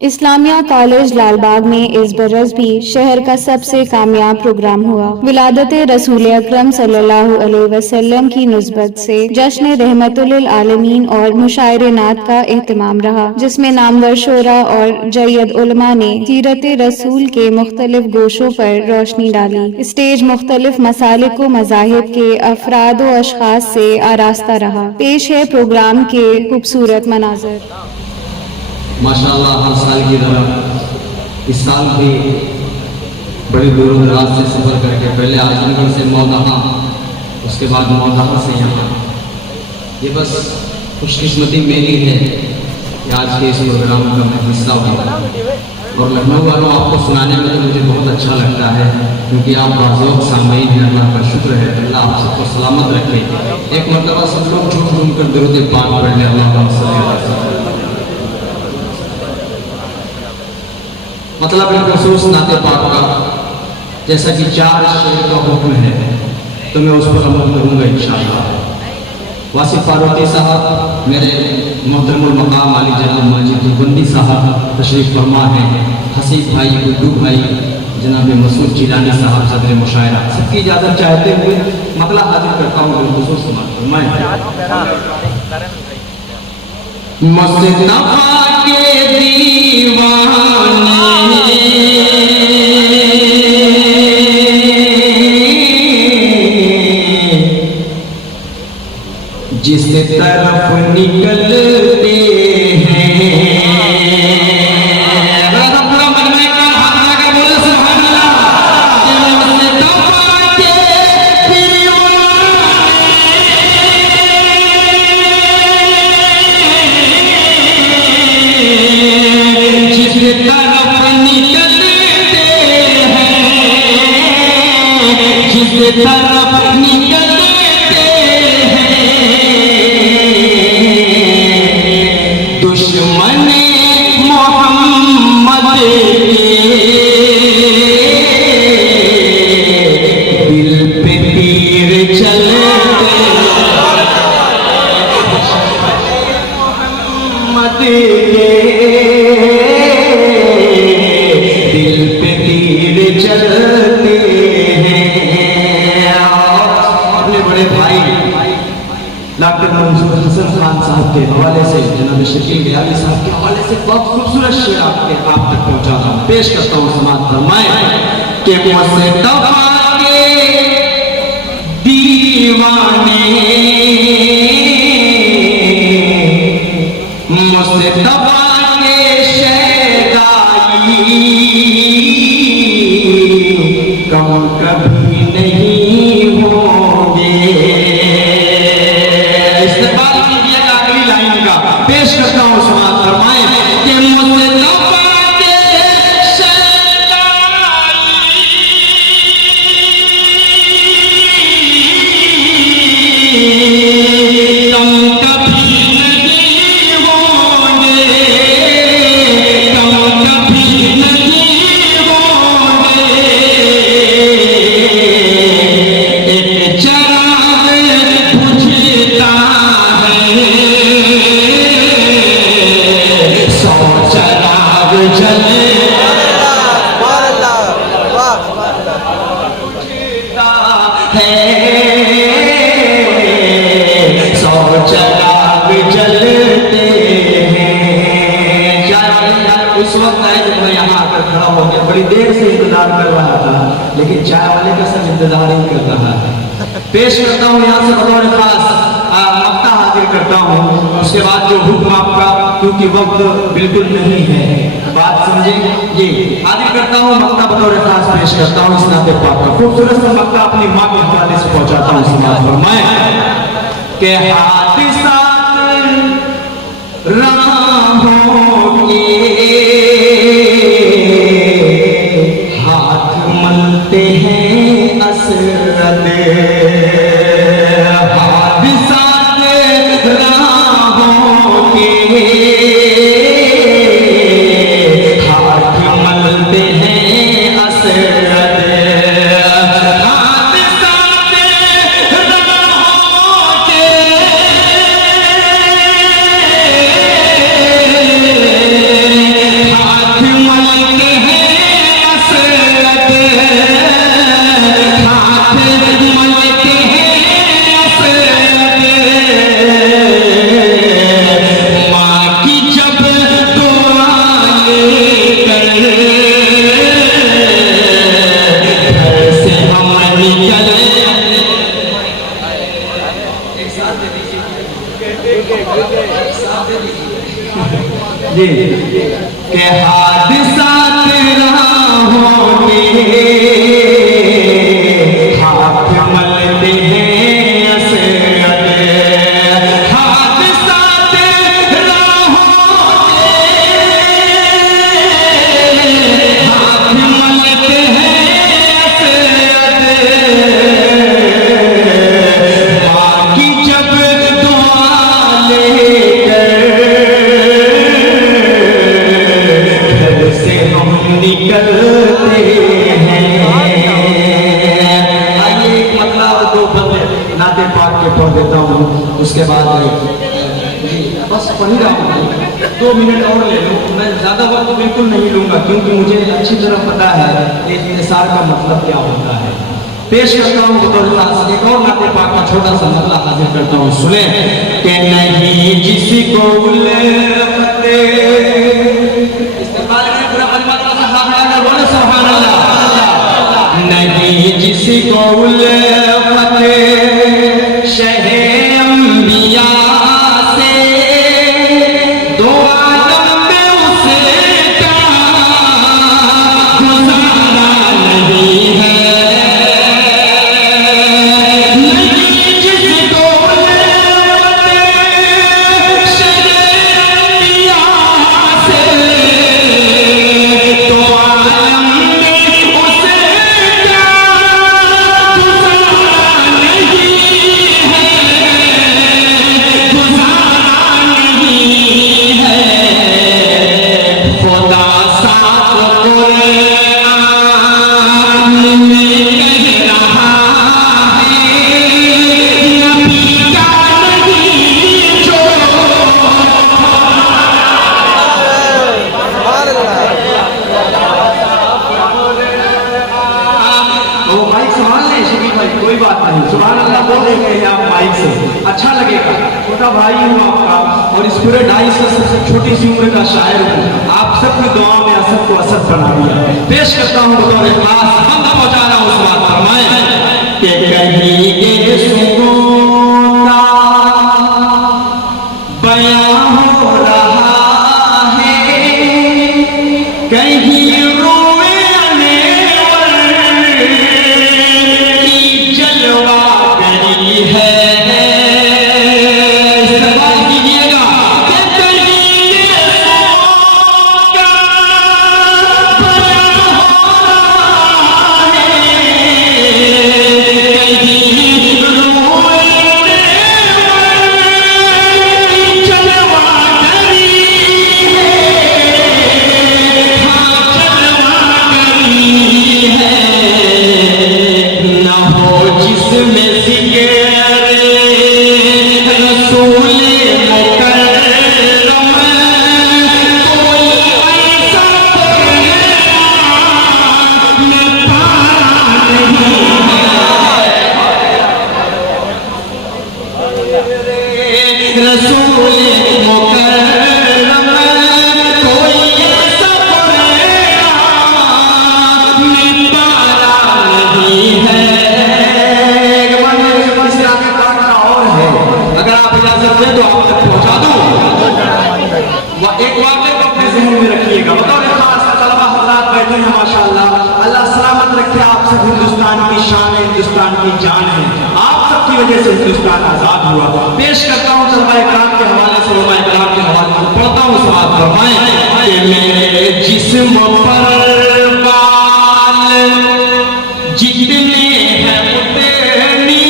Islamia college Lalbagh में इस बरस भी शहर का सबसे कामयाब प्रोग्राम हुआ। विलादत रसूल अकरम सल्लल्लाहु अलैहि वसल्लम की निस्बत से जश्न रहमतुल आलमीन और मुशायरे नात का एहतमाम रहा, जिसमें नामवर शोरा और जय्यद उलमा ने सीरत रसूल के मुख्तलिफ गोशों पर रोशनी डाली। स्टेज मुख्तलिफ मसालिक व मज़ाहिब के अफराद व अशखास से आरास्ता रहा। पेश है प्रोग्राम के खूबसूरत मनाज़र। माशाअल्लाह हर साल की तरह इस साल भी बड़ी दूर दराज से सफ़र करके पहले आजमगढ़ से मौदहा, उसके बाद मौदहा से यहाँ, ये बस खुशकिस्मती मेरी है कि आज के इस प्रोग्राम का मैं हिस्सा हूँ। और लखनऊ वालों, आपको सुनाने में तो मुझे बहुत अच्छा लगता है क्योंकि आप बाज़ौक़ सामीन हैं। अल्लाह का शुक्र है, अल्लाह आप सबको सलामत रखे। एक मरतबा सब लोग झूम झूम कर दुरूद पाक पढ़ लें। अल्लाह मतलब बिलखुसूस नाते पाक का जैसा कि 4 शेर का हुक्म है तो मैं उस पर अमल करूँगा इंशाअल्लाह। वासिफ फारूकी साहब, मेरे मोहतरमुल मकाम आली जनाब माजिद देवबंदी साहब तशरीफ़ फरमा हैं, हसीब भाई, गुड्डू भाई, जनाब मसूद जिलानी साहब सदर मुशायरा, सबकी इजाज़त चाहते हुए मतला हाजिर करता हूँ बिलखुसूस मैं मुस्तफा के दीवाने जिस तरफ निकलते हैं, पूरा मन में का हाथ लगा बोले सुभान अल्लाह। जिस तरफ निकलते हैं, जिस तरफ निकलते दुश्मन मोहम्मद के दिल पे तीर चलते, मोहम्मद के दिल पे तीर चलते हैं। अपने बड़े भाई डॉक्टर मंसूर हसन खान साहब के हवाले से, जनाब शकील गयाली साहब के हवाले से बहुत खूबसूरत शेर आप तक पहुंचा रहा हूँ, पेश करता हूँ। समाज फरमाए कि मुस्तफा के दीवाने, मुस्तफा के शहदाई कम कभी नहीं होंगे। पेश करता हूँ समाज फरमाए कि मुस्तफा के शहदाई कम कभी नहीं होंगे, कम कभी नहीं होंगे। एक चिराग बुझता है, चले है, 100 चिराग जलते हैं। उस वक्त आए जब मैं यहाँ आकर खड़ा हो गया, बड़ी देर से इंतजार कर रहा था, लेकिन चाय वाले का सब इंतजार ही कर रहा है। पेश करता हूँ यहाँ से बतौर खास मक्ता हाजिर करता हूँ। उसके बाद जो हुक्म आपका, क्योंकि वक्त बिल्कुल नहीं है, बात समझे, ये हाजिर करता हूँ मक्ता बतौर खास पेश करता हूँ इस नाते पाक का। खूबसूरत सा मक्ता अपनी माँ के हवाले से पहुंचाता हूँ। समाज फरमाए के हादिसात राहों के हाथ मलते हैं असरद, हादिसात राहों के हाथ मलते हैं असरद, हादिसात राहों के के हादसात राहों के हाथ मलते हैं असरत, हादसात राहों के हाथ मलते हैं असरत, माँ की जब दुआ लेकर घर से हम निकलते हैं। आइए एक मतलब और दो बंदे नाते पाक के पढ़ देता हूँ, उसके बाद जी बस पढ़ ही रहा हूँ, 2 मिनट और ले लो, मैं ज़्यादा वक्त बिल्कुल नहीं लूँगा क्योंकि मुझे अच्छी तरह पता है कि इंसार का मतलब क्या होता है। पेश करता हूँ बतौर खास एक और नाते पाक का छोटा सा मतलब हाजिर करता हूँ, सुने कि नहीं जिसको उल्फते इस्तेमाल में पूरा कलमा का साथ मिलाकर बोले सुभान अल्लाह, नहीं जिसको उल्फते शहे अंबिया से दो आलम में उसे का गुजारा नहीं है, नहीं जिसको उल्फते शहे अंबिया से दो आलम में उसे का गुजारा नहीं है, गुजारा नहीं है। खुदा साफ कुरान में कह रहा है, नबी का नहीं जो वो माइक संभाल लें शकील भाई, कोई बात नहीं, सुभान अल्लाह बोल देंगे आप माइक से, अच्छा लगेगा। छोटा भाई हूँ आपका और इस पूरे 2.5 से सबसे छोटी सी उम्र का शायर हूँ, आप सबकी दुआ में असद को असद बना दिया। पेश करता हूँ बतौर खास हम पहुंचा रहा हूँ, उस बात फरमाएं कि कहीं ये सुकून बयां हो रहा है, कहीं रोए अनेवर की जलवा गई है। सवाल कीजिएगा कि कहीं ये सुकून बयां हो रहा है, कहीं रोए जिसमें जिक्र रसूल मुकर्रम कोई ऐसा कुरान में पाया नहीं है, रसूल मुकर्रम कोई ऐसा कुरान में पाया नहीं है। अगर आप इजाजत दें तो आप तक पहुंचा दूं। एक वाक़े को अपने ज़हन में रखिएगा, बतौर खास तलबा हज़रात बैठे हैं माशाअल्लाह, अल्लाह सलामत रखे आप सब। हिंदुस्तान की शान है, हिंदुस्तान की जान है, आप सबकी वजह से हिंदुस्तान आजाद हुआ। पेश करता हूँ तलबा इकराम के हवाले से, उलमा इकराम के हवाले से पढ़ता हूँ, समाअत फरमाएं कि मेरे जिस्म पर बाल जितने हैं उतनी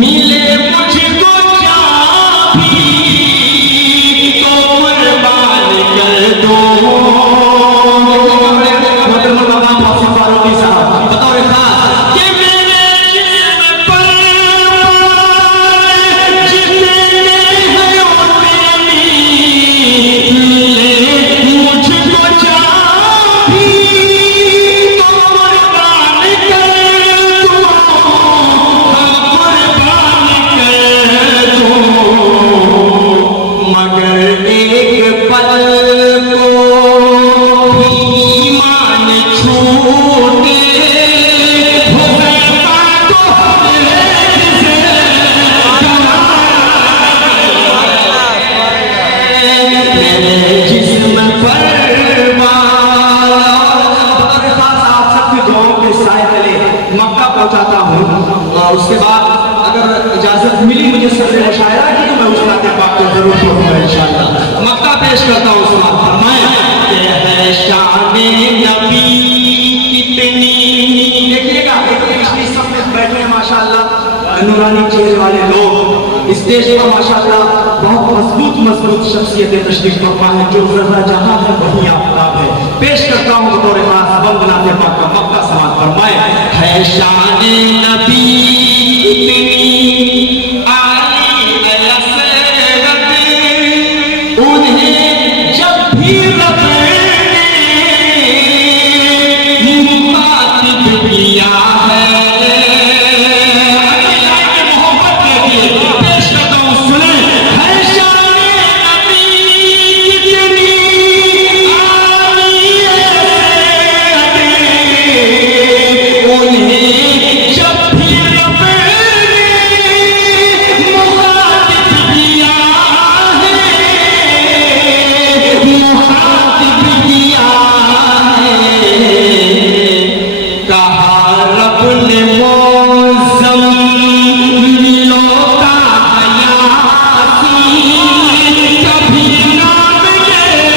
मिले मुझको चाबी तो कुर्बान कर दो। बतौर खास कि मेरे जिस्म पर जितने हैं उतनी मिले मुझको चाबी तो कुर्बान कर दो, कुर्बान कर दो। मगर एक पल को भी ईमान छूटे हुज़ैफा को मेरे जिस्म पर उसके बाद अगर इजाजत मिली मुझे सर मुशायरा की तो मैं उस नाते पाक को जरूर पढ़ूंगा इंशाअल्लाह। मक्का पेश करता हूँ समाज फरमाए कि है शाने नबी कितनी। देखिएगा पिछली सब में बैठे हैं माशाअल्लाह नूरानी चेहरे वाले लोग। स्टेज पर माशाअल्लाह बहुत मजबूत शख्सियतें तशरीफ फरमा है। जो जरा जहां है वही आफ्ताब है। पेश करता हूँ बतौर खास बंदना के पाक का मक्का समाज फरमाए है शाने नबी कितनी आली असरत उन्हें जब भी रब ने मुखातिब किया है। मोहब्बत के लिए पेश करता हूँ सुने है शाने नबी कितनी आली असरत उन्हें जब भी रब ने मुखातिब किया है, मुखातिब किया है। कहा रब ने मौसम मिलोता हयाती कभी नाम लेकर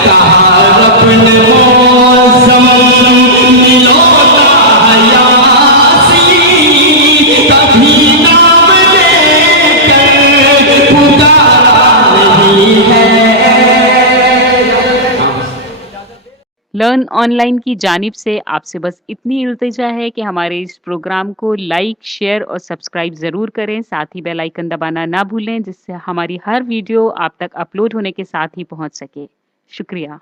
कहा रब ने मौसम मिलोता हयाती कभी नाम लेकर पुकारा नहीं है। लर्न ऑनलाइन की जानिब से आपसे बस इतनी इल्तिजा है कि हमारे इस प्रोग्राम को लाइक, शेयर और सब्सक्राइब ज़रूर करें। साथ ही बेल आइकन दबाना ना भूलें जिससे हमारी हर वीडियो आप तक अपलोड होने के साथ ही पहुंच सके। शुक्रिया।